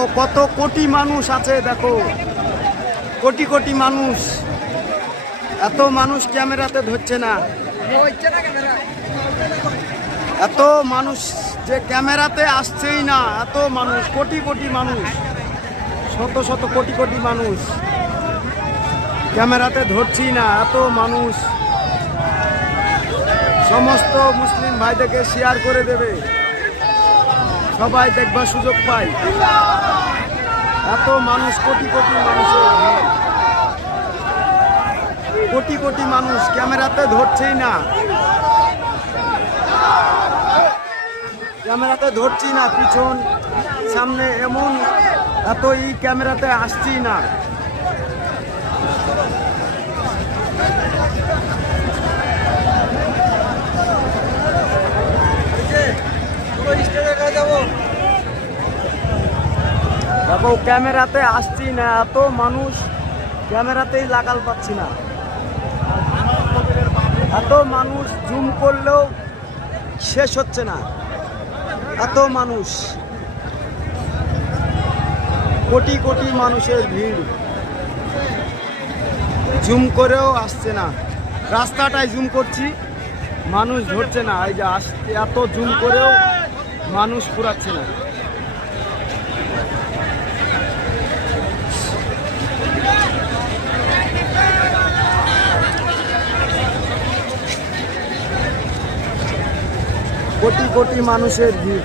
দেখো কত কোটি মানুষ আছে, দেখো কোটি কোটি মানুষ। এত মানুষ ক্যামেরাতে ধরছে না, এত মানুষ যে ক্যামেরাতে আসছেই না। এত মানুষ, কোটি কোটি মানুষ, শত শত কোটি কোটি মানুষ ক্যামেরাতে ধরছি না। এত মানুষ। সমস্ত মুসলিম ভাইদেরকে শেয়ার করে দেবে, সবাই দেখবার সুযোগ পায়। এত মানুষ, কোটি কোটি মানুষের ভিড়। কোটি কোটি মানুষ ক্যামেরাতে ধরছেই না, ক্যামেরাতে ধরছি না। পিছন সামনে এমন এতই ক্যামেরাতে আসছি না। দেখো ক্যামেরাতে আসছি না, এত মানুষ ক্যামেরাতেই লাগাল পাচ্ছি না। এত মানুষ জুম করলেও শেষ হচ্ছে না, এত মানুষ, কোটি কোটি মানুষের ভিড়। জুম করেও আসছে না, রাস্তাটায় জুম করছি, মানুষ ধরছে না। এই যে আসছে, এত জুম করেও মানুষ পুরাচ্ছে না। কোটি কোটি মানুষের ভিড়।